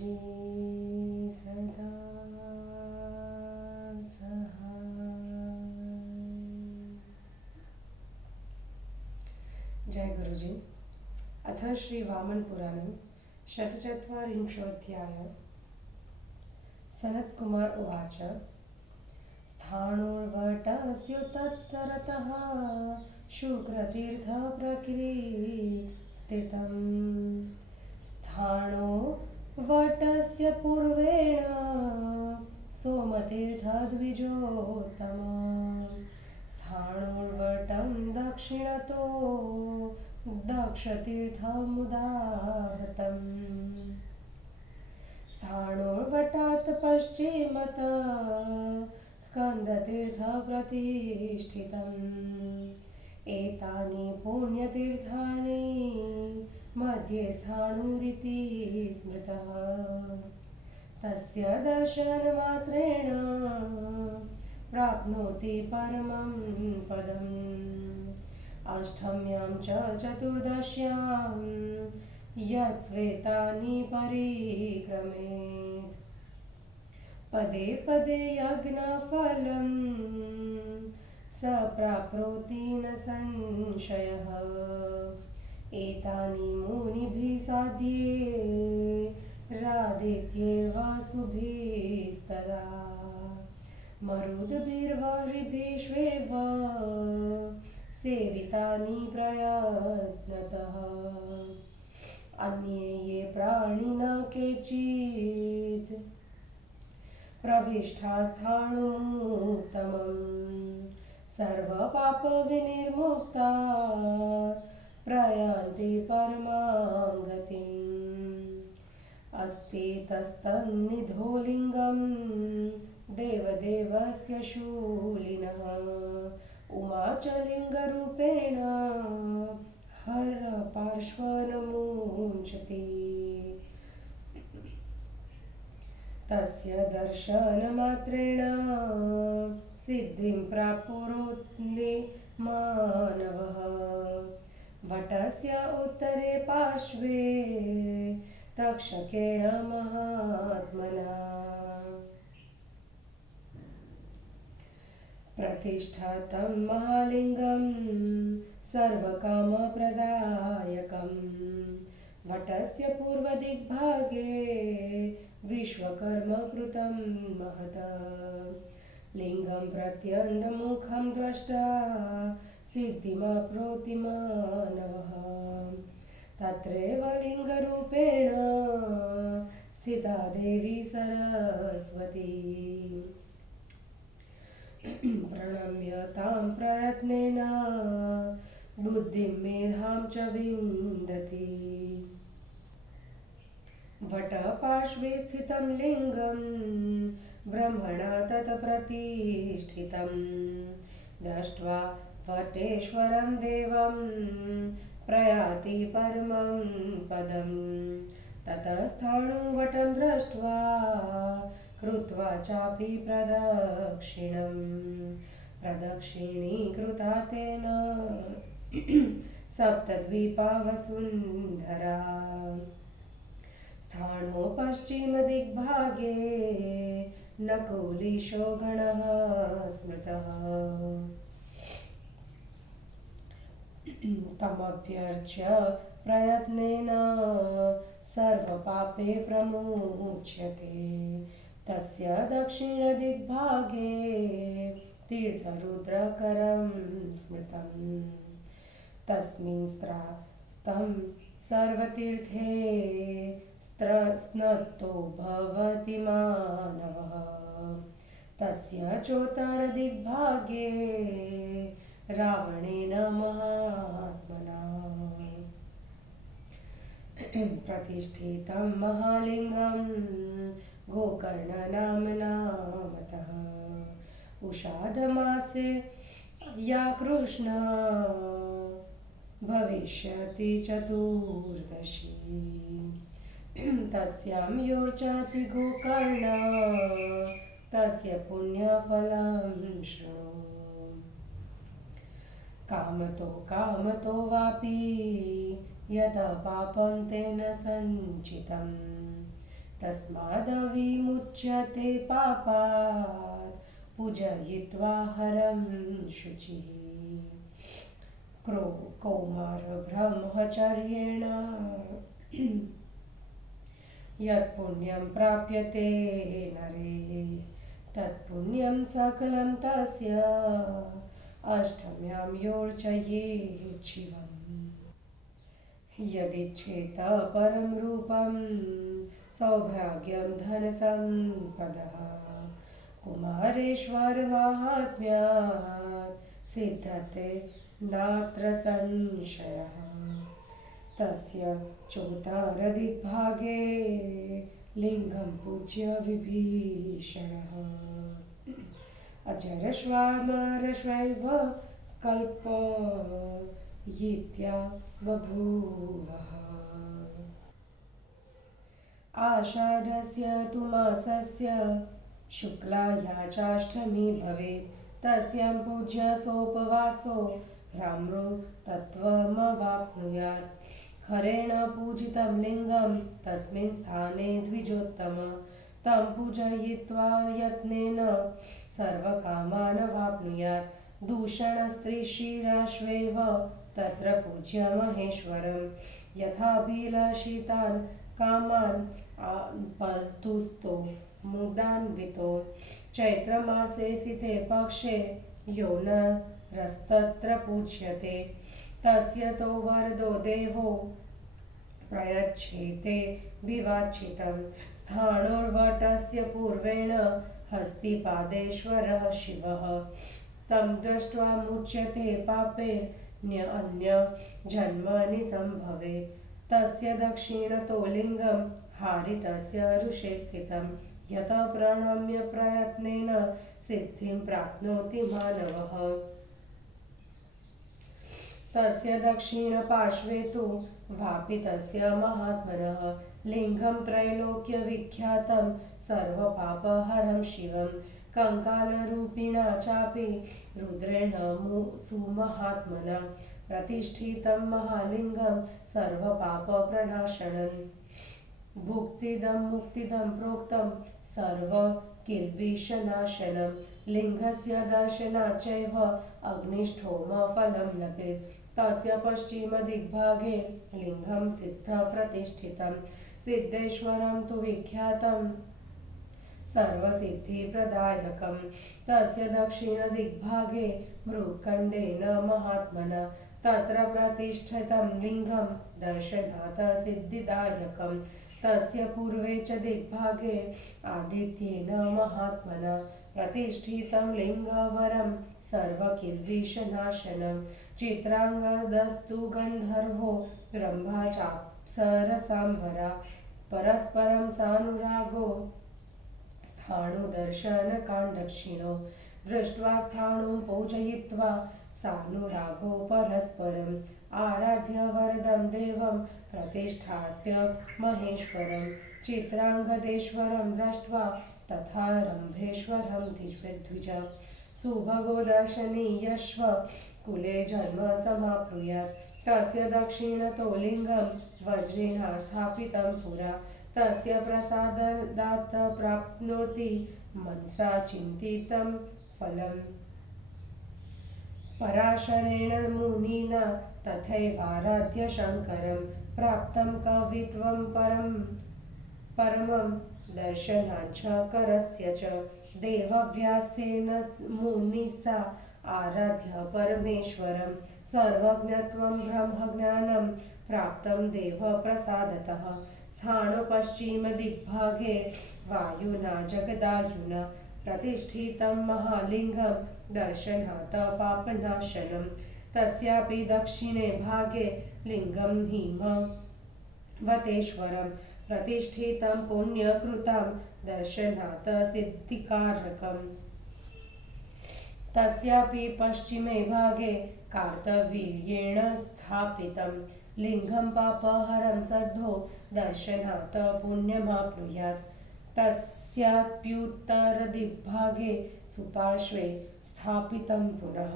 जी सदा सहाय। जय गुरुजी। अथ श्री वामन पुराणं शतचत्वारिंशोऽध्यायः। सनत्कुमार उवाच। स्थाणुर्वटस्युत्तरतः शुक्रतीर्थप्रकीर्तितं। स्थाणो वटस्य पूर्वेण सोमतीर्थद्विजोत्तमा। स्थाणुर्वटं दक्षिणतो दक्षतीर्थमुदाहतम्। स्थाणुर्वटात् पश्चिमतः स्कन्दतीर्थप्रतिष्ठितम्। एतानि पुण्यतीर्थानि मध्ये स्थाणुरिति स्मृतः। तस्य दर्शनमात्रेण प्राप्नोति परमं पदम्। अष्टम्यां च चतुर्दश्यां यत्स्वेतानि परिक्रमेत्। पदे पदे यज्ञफलं स प्राप्नोति न संशयः। एतानि मुनिभिः साध्ये रादित्यैर्वासुभिस्तदा। मरुद्भिर्वारिभिष्वेव सेवितानि प्रयत्नतः। अन्ये ये प्राणिनः केचित् प्रविष्टास्थाणुमुत्तमम्। सर्वपापविनिर्मुक्ता प्रयान्ति परमां गतिम्। अस्ति तत्सन्निधौ लिङ्गं देवदेवस्य शूलिनः। उवाचलिङ्गरूपेण हरपार्श्वनमुञ्चति। तस्य दर्शनमात्रेण सिद्धिं प्राप्नोति मानवः। वटस्य उत्तरे पार्श्वे तक्षकेण महात्मना प्रतिष्ठितं महालिङ्गं सर्वकामप्रदायकम्। वटस्य पूर्वदिग्भागे विश्वकर्म कृतं महत् लिङ्गं प्रत्यन्दमुखं द्रष्टा सिद्धिमाप्नोति मानवः। तत्रैव लिङ्गरूपेण स्थिता देवी सरस्वती। प्रणम्य तां प्रयत्नेन बुद्धिं मेधां च विन्दति। वटपार्श्वे स्थितं लिङ्गं ब्रह्मणा तत् प्रतिष्ठितं। दृष्ट्वा वटेश्वरं देवं प्रयाति परमं पदम्। ततः स्थाणुवटं दृष्ट्वा कृत्वा चापि प्रदक्षिणीकृता तेन सप्तद्वीपा वसुन्धरा। स्थाणो पश्चिमदिग्भागे नकुलीशो गणः स्मृतः। तमभ्यर्च्य प्रयत्नेन सर्वपापे प्रमुच्यते। तस्य दक्षिणदिग्भागे तीर्थरुद्रकरं स्मृतम्। तस्मिन् स्तं सर्वतीर्थे स्नातो भवति मानवः। तस्य चोत्तरदिग्भागे रावणेन महात्मना प्रतिष्ठितं महालिङ्गं गोकर्णनाम्ना मतः। उषाधमासे या कृष्णा भविष्यति चतुर्दशी। तस्यां योर्चति गोकर्ण तस्य पुण्यफलं शृणु। कामतो वापि यतः पापं तेन सञ्चितं। तस्मादविमुच्यते पापात् पूजयित्वा हरं शुचिः। कौमारब्रह्मचर्येण यत्पुण्यं प्राप्यते नरे तत्पुण्यं सकलं तस्य अष्टम्यां योर्चयेत् शिवम्। यदिच्छेत परं रूपं सौभाग्यं धनसम्पदः कुमारेश्वरमाहात्म्यात् सिद्धते नात्र संशयः। तस्य चोत्तरदिग्भागे लिङ्गं पूज्य विभीषणः अजरश्वामरश्वैव कल्पयित्या बभूवः। आषाढस्य तु मासस्य शुक्लाया चाष्टमी भवेत् तस्यां पूज्य सोपवासो भ्राम्रो तत्त्वमवाप्नुयात्। हरेण पूजितं लिङ्गं तस्मिन् स्थाने द्विजोत्तम तं पूजयित्वा यत्नेन सर्वकामानवाप्नुयात्। दूषणस्त्रीशिराश्वेव तत्र पूज्य महेश्वरं यथाभिलषितान् कामान् पल्तुस्तो मुदान्वितो। चैत्रमासे सिते पक्षे यो नरस्तत्र पूज्यते तस्य तो वरदो देवो प्रयच्छेते विवाचितं। स्थाणोर्वटस्य पूर्वेण हस्तिपादेश्वरः शिवः तं दृष्ट्वा मुच्यते पापेऽन्यजन्मनि सम्भवेत्। तस्य दक्षिणतो लिङ्गं हारितस्य ऋषे स्थितं यतः प्रणम्य प्रयत्नेन सिद्धिं प्राप्नोति मानवः। तस्य दक्षिणपार्श्वे तु वापितस्य महात्मनः लिङ्गं त्रैलोक्यविख्यातं सर्वपापहरं शिवं कंकालरूपिणा चापि रुद्रेण सुमहात्मना प्रतिष्ठितं महालिङ्गं सर्वपापप्रणाशनं। भुक्तिदं मुक्तिदं प्रोक्तं सर्वकिल्बिषनाशनं। लिङ्गस्य दर्शनात् चैव अग्निष्ठोमफलं लभेत्। तस्य पश्चिमदिग्भागे लिङ्गं सिद्धप्रतिष्ठितं सिद्धेश्वरं तु विख्यातं सर्वसिद्धिप्रदायकं। तस्य दक्षिणदिग्भागे मृत्कण्डेन महात्मना तत्र प्रतिष्ठितं लिङ्गं दर्शनात् सिद्धिदायकं। तस्य पूर्वे च दिग्भागे आदित्येन महात्मना प्रतिष्ठितं लिङ्गवरं सर्वकिल्बिषनाशनं। चित्राङ्गदस्तु गन्धर्वो रम्भा चाप्सरसाम्भरा परस्परं सानुरागो स्थाणुदर्शनकाण्डक्षिणो। दृष्ट्वा स्थाणुं पूजयित्वा सानुरागो परस्परम् आराध्य वरदं देवं प्रतिष्ठाप्य महेश्वरं। चित्राङ्गदेश्वरं दृष्ट्वा तथा रम्भेश्वरं द्विज। सुभगो दर्शनीयश्व कुले जन्म समाप्नुयात्। तस्य दक्षिणतो लिङ्गं वज्रेण स्थापितं पुरा। तस्य प्रसादात् प्राप्नोति मनसा चिन्तितं फलम्। पराशरेण मुनिना तथैवाराध्य शङ्करं प्राप्तं कवित्वं परमं दर्शनाच्च करस्य च। देवव्यासेन मुनिसा आराध्य परमेश्वरं सर्वज्ञत्वं ब्रह्मज्ञानं प्राप्तं देवप्रसादतः। स्थाणुपश्चिमदिग्भागे वायुना जगदायुना प्रतिष्ठितं महालिङ्गं दर्शनात् पापनाशनं। तस्यापि दक्षिणे भागे लिङ्गं हिमवतेश्वरं प्रतिष्ठितं पुण्यकृतां दर्शनात् सिद्धिकारकम्। तस्यापि पश्चिमे भागे कार्तवीर्येण स्थापितं लिङ्गं पापहरं सद्धो दर्शनात् पुण्यमाप्नुयात्। तस्याप्युत्तरदिग्भागे सुपार्श्वे स्थापितं पुनः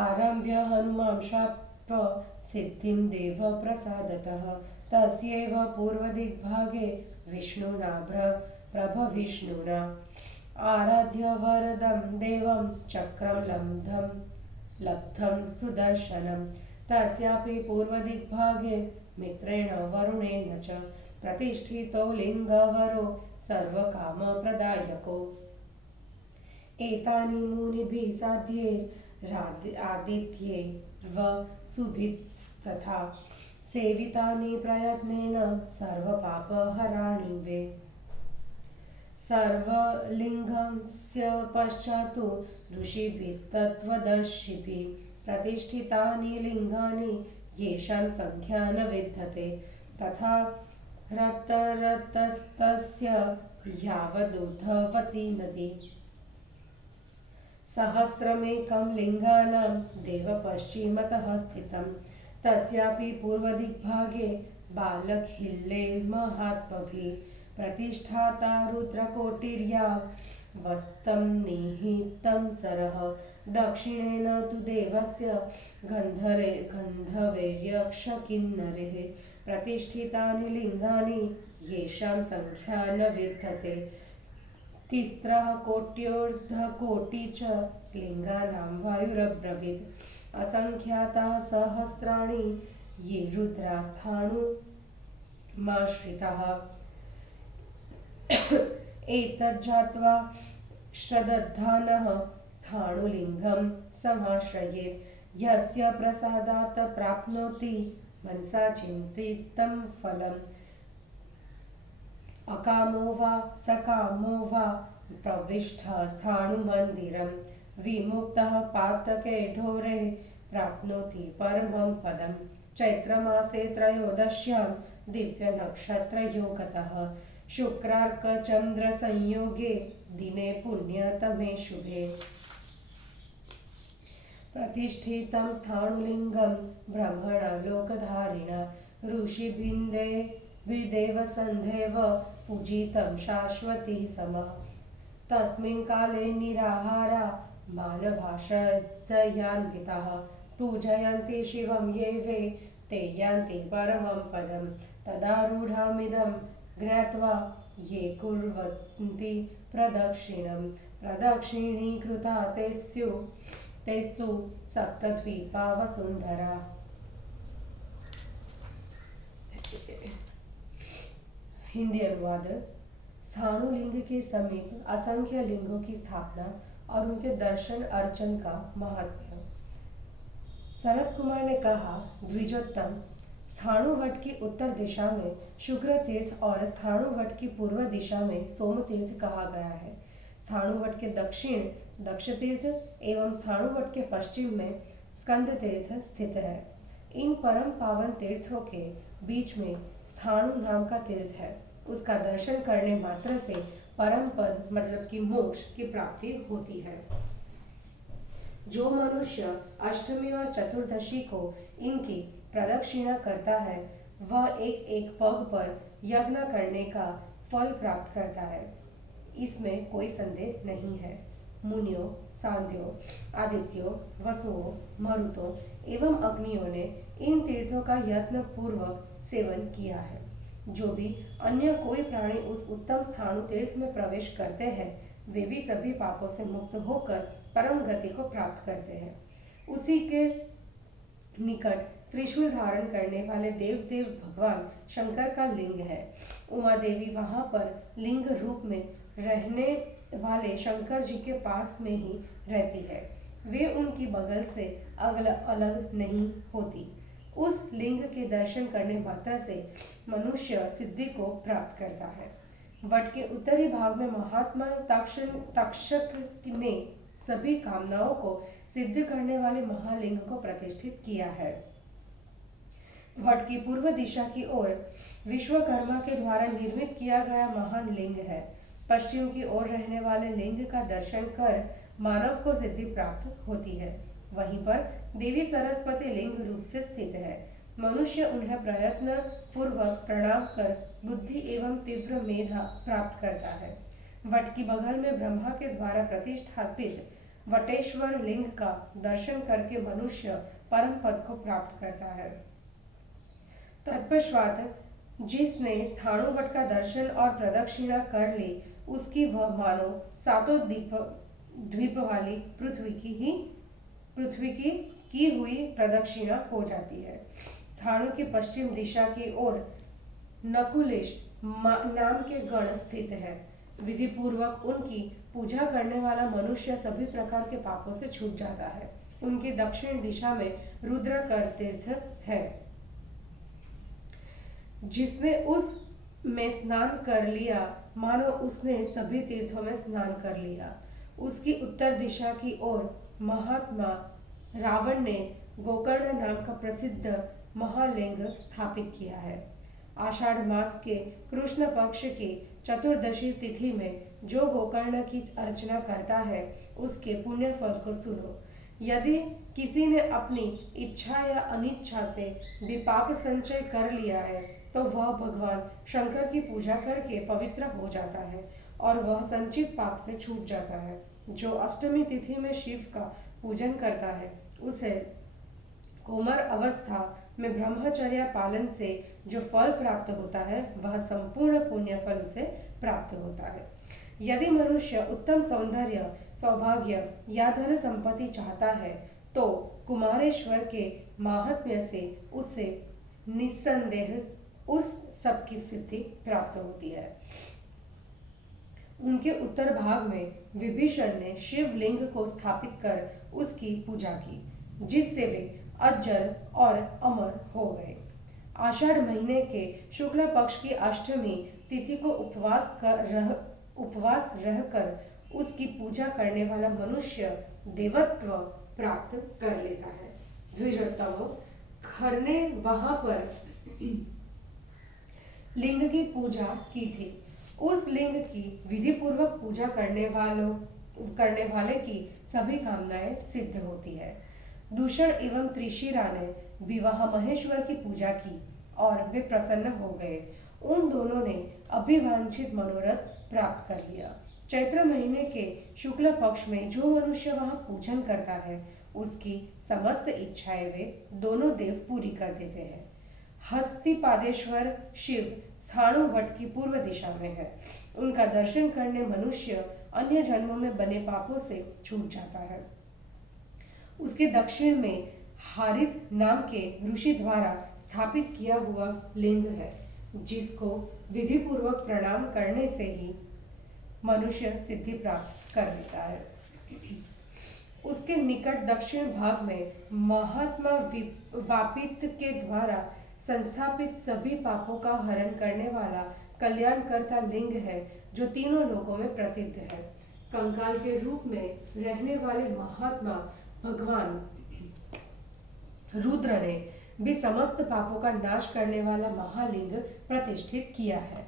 आरभ्य हनुमां शाप सिद्धिं देवप्रसादतः। तस्यैव पूर्वदिग्भागे विष्णुना प्रभविष्णुना आराध्य वरदं देवं चक्रं लब्धं सुदर्शनं। तस्यापि पूर्वदिग्भागे मित्रेण वरुणेन च प्रतिष्ठितो लिङ्गवरो सर्वकामप्रदायको। एतानि मुनिभिः साध्यैरादित्यैर्व सुभिस्तथा सेवितानि प्रयत्नेन सर्वपापहराणि वे। सर्वलिङ्गस्य पश्चात्तु ऋषिभिस्तत्त्वदर्शिभिः प्रतिष्ठितानि लिङ्गानि येषां संख्या न विद्यते तथा रतरतस्तस्य यावदुद्धवती नदी। सहस्रमेकं लिङ्गानां देव पश्चिमतः स्थितं। तस्यापि पूर्वदिग्भागे बालखिल्यैर्महात्मभिः प्रतिष्ठाता रुद्रकोटिर्या वस्तं निहितं सरः। दक्षिणेन तु देवस्य गन्धर्वैर्यक्षकिन्नरैः प्रतिष्ठितानि लिङ्गानि येषां संख्या न विद्यते। तिस्रः कोट्योर्धकोटि च लिङ्गानां वायुरब्रवीत्। असंख्याताः सहस्राणि ये रुद्रास्थाणुमाश्रिताः। एतज्जात्वा श्रद्धानः स्थाणुलिङ्गं समाश्रयेत्। यस्य प्रसादात् प्राप्नोति मनसा चिन्तितं फलम्। अकामो वा सकामो वा प्रविष्टः स्थाणुमन्दिरं। विमुक्तः पातकैर्घोरे प्राप्नोति परमं पदम्। चैत्रमासे त्रयोदश्यां दिव्यनक्षत्रयोगतः शुक्रार्कचन्द्रसंयोगे दिने पुण्यतमे शुभे प्रतिष्ठितं स्थाणुलिङ्गं ब्रह्मणा लोकधारिणा ऋषिभिर्देवसन्धेव पूजितं शाश्वती समः। तस्मिन् काले निराहारा मानवाश्रद्धयान्विताः पूजयन्ति शिवं ये वे ते यान्ति परमं पदं। तदारूढमिदं ज्ञात्वा ये कुर्वन्ति प्रदक्षिणं प्रदक्षिणीकृता तेस्तु सप्तद्वीपा वसुन्धरा। हिंदी अनुवाद। स्थाणुलिंग के समीप असंख्य लिंगों की स्थापना और उनके दर्शन अर्चन का महत्व। सनत कुमार ने कहा, द्विजोत्तम, स्थाणुवट की उत्तर दिशा में शुक्र तीर्थ और स्थाणुवट की पूर्व दिशा में सोम तीर्थ कहा गया है। स्थाणुवट के दक्षिण दक्ष तीर्थ एवं स्थाणुवट के पश्चिम में स्कंद तीर्थ स्थित है। इन परम पावन तीर्थों के बीच में स्थाणु नाम का तीर्थ है। उसका दर्शन करने मात्र से परम पद मतलब कि मोक्ष की प्राप्ति होती है। जो मनुष्य अष्टमी और चतुर्दशी को इनकी प्रदक्षिणा करता है वह एक एक पग पर यज्ञ करने का फल प्राप्त करता है, इसमें कोई संदेह नहीं है। मुनियों, सांध्यों, आदित्यों, वसुओं, मरुतों एवं अग्नियों ने इन तीर्थों का यत्न पूर्वक सेवन किया है। जो भी अन्य कोई प्राणी उस उत्तम स्थाणु तीर्थ में प्रवेश करते हैं वे भी सभी पापों से मुक्त होकर परम गति को प्राप्त करते हैं। उसी के निकट त्रिशूल धारण करने वाले देव भगवान शंकर का लिंग है। उमा देवी वहां पर लिंग रूप में रहने वाले शंकर जी के पास में ही रहती है। वे उनकी बगल से अलग नहीं होती। उस लिंग के दर्शन करने मात्र से मनुष्य सिद्धि को प्राप्त करता है। वट के उत्तरी भाग में महात्मा तक्षक ने सभी कामनाओं को सिद्ध करने वाले महालिंग को प्रतिष्ठित किया है। वट की पूर्व दिशा की ओर विश्वकर्मा के द्वारा निर्मित किया गया महान लिंग है। पश्चिम की ओर रहने वाले लिंग का दर्शन कर मानव को सिद्धि प्राप्त होती है। वहीं पर देवी सरस्वती लिंग रूप से स्थित है। मनुष्य उन्हें प्रयत्न पूर्वक प्रणाम कर बुद्धि एवं तीव्र मेधा प्राप्त करता है। वट की बगल में ब्रह्मा के द्वारा प्रतिष्ठापित वटेश्वर लिंग का दर्शन करके मनुष्य परम पद को प्राप्त करता है। तत्पश्चात जिसने स्थाणुवट का दर्शन और प्रदक्षिणा कर ली, उसकी वह मानो सातों द्वीप वाली पृथ्वी की हुई प्रदक्षिणा हो जाती है। स्थाणु की पश्चिम दिशा की ओर नकुलेश नाम के गण स्थित है। विधि पूर्वक उनकी पूजा करने वाला मनुष्य सभी प्रकार के पापों से छूट जाता है। उनकी दक्षिण दिशा में रुद्रकर तीर्थ है। जिसने उस में स्नान कर लिया, मानो उसने सभी तीर्थों में स्नान कर लिया। उसकी उत्तर दिशा की ओर महात्मा रावण ने गोकर्ण नाम का प्रसिद्ध महालिंग स्थापित किया है। आषाढ़ मास के कृष्ण पक्ष की चतुर्दशी तिथि में जो गोकर्ण की अर्चना करता है, उसके पुण्य फल को सुनो। यदि किसी ने अपनी इच्छा या अनिच्छा से विपाक संचय कर लिया है, तो वह भगवान शंकर की पूजा करके पवित्र हो जाता है और वह संचित पाप से छूट जाता है। जो अष्टमी तिथि में शिव का पूजन करता है, उसे कोमर अवस्था में ब्रह्मचर्य पालन से जो फल प्राप्त होता है, वह संपूर्ण पुण्य फल उसे प्राप्त होता है। यदि मनुष्य उत्तम सौंदर्य, सौभाग्य या धन संपत्ति चाहता है, तो कुमारेश्वर के महात्म्य से उसे निस्संदेह उस सब की सिद्धि प्राप्त होती है। उनके उत्तर भाग में विभीषण ने शिवलिंग को स्थापित कर उसकी पूजा की, जिससे वे अजर और अमर हो गए। आषाढ़ महीने के शुक्ल पक्ष की अष्टमी तिथि को उपवास रहकर उसकी पूजा करने वाला मनुष्य देवत्व प्राप्त कर लेता है। द्विजोत्तमों, खर ने वहां पर लिंग की पूजा की थी। उस लिंग की विधि पूर्वक पूजा करने वाले की सभी कामनाएं सिद्ध होती है। दूषण एवं त्रिशिरा ने विवाह महेश्वर की पूजा की और वे प्रसन्न हो गए। उन दोनों ने अभिवांछित मनोरथ प्राप्त कर लिया। चैत्र महीने के शुक्ल पक्ष में जो मनुष्य वहां पूजन करता है, उसकी समस्त इच्छाएं वे दोनों देव पूरी कर देते हैं। हस्तिपादेश्वर शिव स्थाणु वट की पूर्व दिशा में है। उनका दर्शन करने मनुष्य अन्य जन्मों में बने पापों से छूट जाता है। उसके दक्षिण में हारित नाम के ऋषि द्वारा स्थापित किया हुआ लिंग है, जिसको विधि पूर्वक प्रणाम करने से ही मनुष्य सिद्धि प्राप्त कर लेता है। उसके निकट दक्षिण भाग में महात्मा वापित के द्वारा संस्थापित सभी पापों का हरण करने वाला कल्याणकर्ता लिंग है, जो तीनों लोकों में प्रसिद्ध है। कंकाल के रूप में रहने वाले महात्मा भगवान रुद्र ने भी समस्त पापों का नाश करने वाला महालिंग प्रतिष्ठित किया है।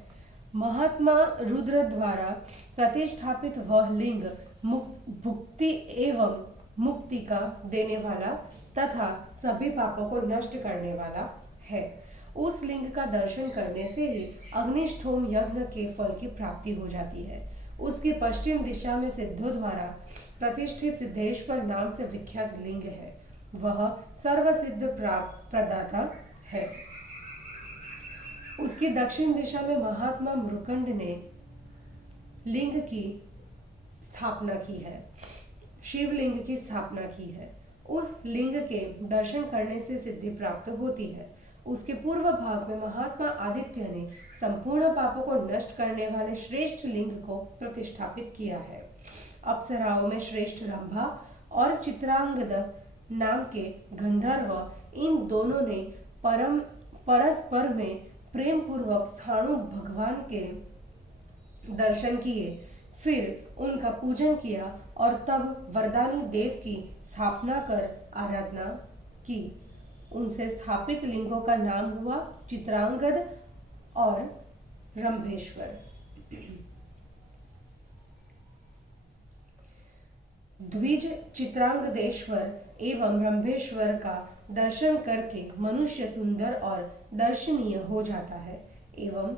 महात्मा रुद्र द्वारा प्रतिष्ठापित वह लिंग भुक्ति एवं मुक्ति का देने वाला तथा सभी पापों को नष्ट करने वाला है। उस लिंग का दर्शन करने से ही अग्निष्ठोम यज्ञ के फल की प्राप्ति हो जाती है। उसकी पश्चिम दिशा में सिद्धों द्वारा प्रतिष्ठित सिद्धेश्वर नाम से विख्यात लिंग है। वह सर्वसिद्ध प्रदाता है। उसकी दक्षिण दिशा में महात्मा मृकंड ने लिंग की स्थापना की है, शिवलिंग की स्थापना की है। उस लिंग के दर्शन करने से सिद्धि प्राप्त होती है। उसके पूर्व भाग में महात्मा आदित्य ने संपूर्ण पापों को नष्ट करने वाले श्रेष्ठ लिंग को प्रतिष्ठापित किया है। अप्सराओं में श्रेष्ठ रंभा और चित्रांगद नाम के गंधर्व इन दोनों ने परस्पर में प्रेम पूर्वक स्थाणु भगवान के दर्शन किए, फिर उनका पूजन किया और तब वरदानी देव की स्थापना कर आराधना की। उनसे स्थापित लिंगों का नाम हुआ चित्रांगद और रंभेश्वर। द्विज चित्रांगदेश्वर एवं रंभेश्वर का दर्शन करके मनुष्य सुंदर और दर्शनीय हो जाता है एवं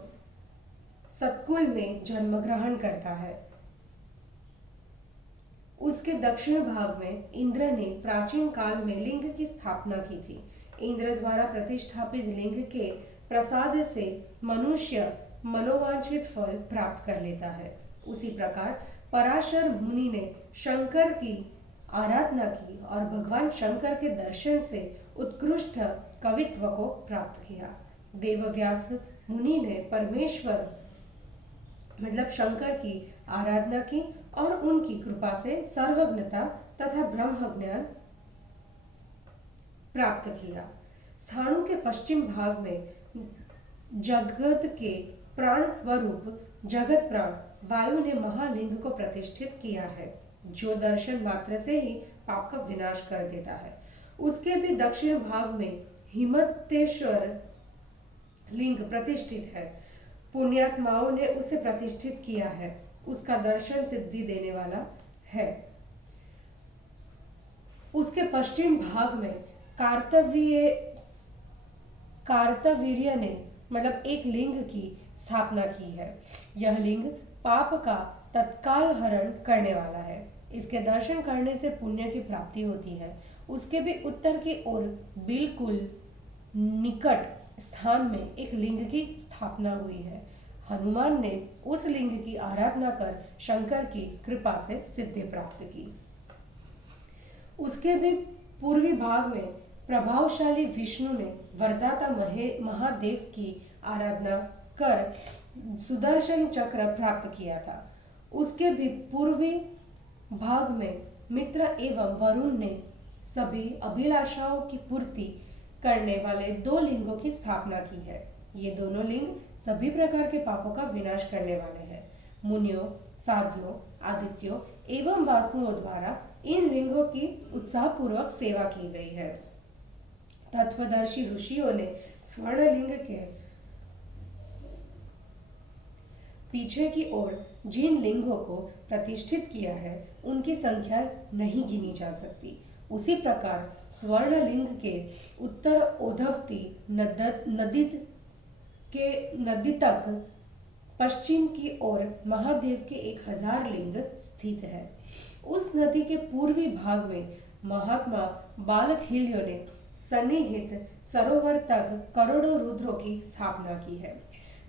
सत्कुल में जन्म ग्रहण करता है। उसके दक्षिण भाग में इंद्र ने प्राचीन काल में लिंग की स्थापना की थी। इंद्र द्वारा प्रतिष्ठापित लिंग के प्रसाद से मनुष्य मनोवांछित फल प्राप्त कर लेता है। उसी प्रकार पराशर मुनि ने शंकर की आराधना की और भगवान शंकर के दर्शन से उत्कृष्ट कवित्व को प्राप्त किया। देवव्यास मुनि ने परमेश्वर मतलब शंकर की आराधना की और उनकी कृपा से सर्वज्ञता तथा ब्रह्म ज्ञान प्राप्त किया। स्थाणु के पश्चिम भाग में जगत के प्राण स्वरूप जगत प्राण वायु ने महालिंग को प्रतिष्ठित किया है, जो दर्शन मात्र से ही पाप का विनाश कर देता है। उसके भी दक्षिण भाग में हिमतेश्वर लिंग प्रतिष्ठित है। पुण्यात्माओं ने उसे प्रतिष्ठित किया है। उसका दर्शन सिद्धि देने वाला है। उसके पश्चिम भाग में कार्तवीर्य ने मतलब एक लिंग की स्थापना की है। यह लिंग पाप का तत्काल हरण करने वाला है। इसके दर्शन करने से पुण्य की प्राप्ति होती है। उसके भी उत्तर की ओर बिल्कुल निकट स्थान में एक लिंग की स्थापना हुई है। हनुमान ने उस लिंग की आराधना कर शंकर की कृपा से सिद्धि प्राप्त की। उसके भी पूर्वी भाग में प्रभावशाली विष्णु ने वरदाता महादेव की आराधना कर सुदर्शन चक्र प्राप्त किया था। उसके भी पूर्वी भाग में मित्र एवं वरुण ने सभी अभिलाषाओं की पूर्ति करने वाले दो लिंगों की स्थापना की है। ये दोनों लिंग सभी प्रकार के पापों का विनाश करने वाले हैं। मुनियों, साधुओं, आदित्यों एवं वासुओं द्वारा इन लिंगों की उत्साहपूर्वक सेवा की गई है। तत्वदर्शी ऋषियों ने स्वर्णलिंग के पीछे की ओर जिन लिंगों को प्रतिष्ठित किया है, उनकी संख्या नहीं गिनी जा सकती। उसी प्रकार स्वर्णलिंग के उत्तर ओधवती नदी तक पश्चिम की ओर महादेव के 1000 लिंग स्थित है। उस नदी के पूर्वी भाग में महात्मा बालखिल्यों ने सन्निहित सरोवर तक करोड़ों रुद्रों की स्थापना की है।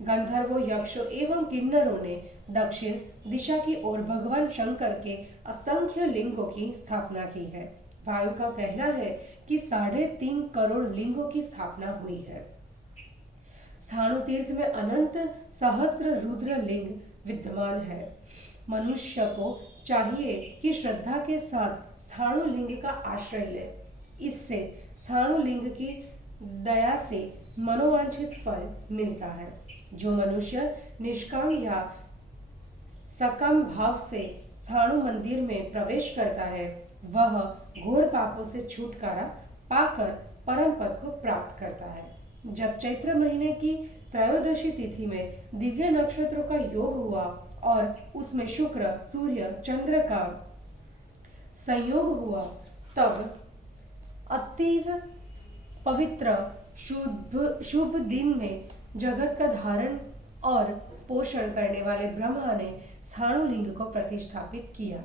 गंधर्वों, यक्षों एवं किन्नरों ने दक्षिण दिशा की ओर भगवान शंकर के असंख्य लिंगों की स्थापना की है। वायु का कहना है कि 3.5 करोड़ लिंगों की स्थापना हुई है। स्थाणु तीर्थ में अनंत सहस्त्र रुद्र लिंग विद्यमान है। मनुष्य को चाहिए कि श्रद्धा के साथ स्थाणु लिंग का आश्रय ले। इससे स्थाणु लिंग की दया से मनोवांछित फल मिलता है। जो मनुष्य निष्काम या सकम भाव से स्थाणु मंदिर में प्रवेश करता है, वह घोर पापों से छुटकारा पाकर परम पद को प्राप्त करता है। जब चैत्र महीने की त्रयोदशी तिथि में दिव्य नक्षत्रों का योग हुआ और उसमें शुक्र, सूर्य, चंद्र का संयोग हुआ, तब अतीव पवित्र शुभ दिन में जगत का धारण और पोषण करने वाले ब्रह्मा ने स्थाणु लिंग को प्रतिष्ठापित किया।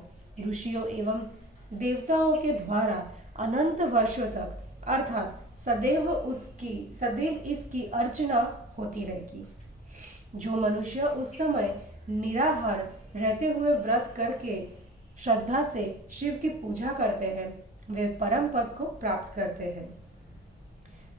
ऋषियों एवं देवताओं के द्वारा अनंत वर्षों तक अर्थात सदैव इसकी अर्चना होती रहेगी। जो मनुष्य उस समय निराहार रहते हुए व्रत करके श्रद्धा से शिव की पूजा करते हैं, वे परम पद को प्राप्त करते हैं।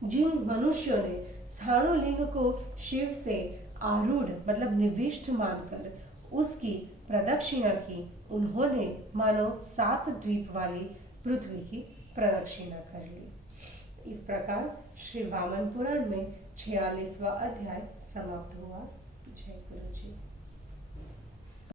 जिन मनुष्यों ने स्थाणु लिंग को शिव से आरूढ़ मतलब निविष्ट मानकर उसकी प्रदक्षिणा की, उन्होंने मानो 7 द्वीप वाली पृथ्वी की प्रदक्षिणा कर ली। इस प्रकार श्री वामन पुराण में 46वां अध्याय समाप्त हुआ। जय गुरु जी।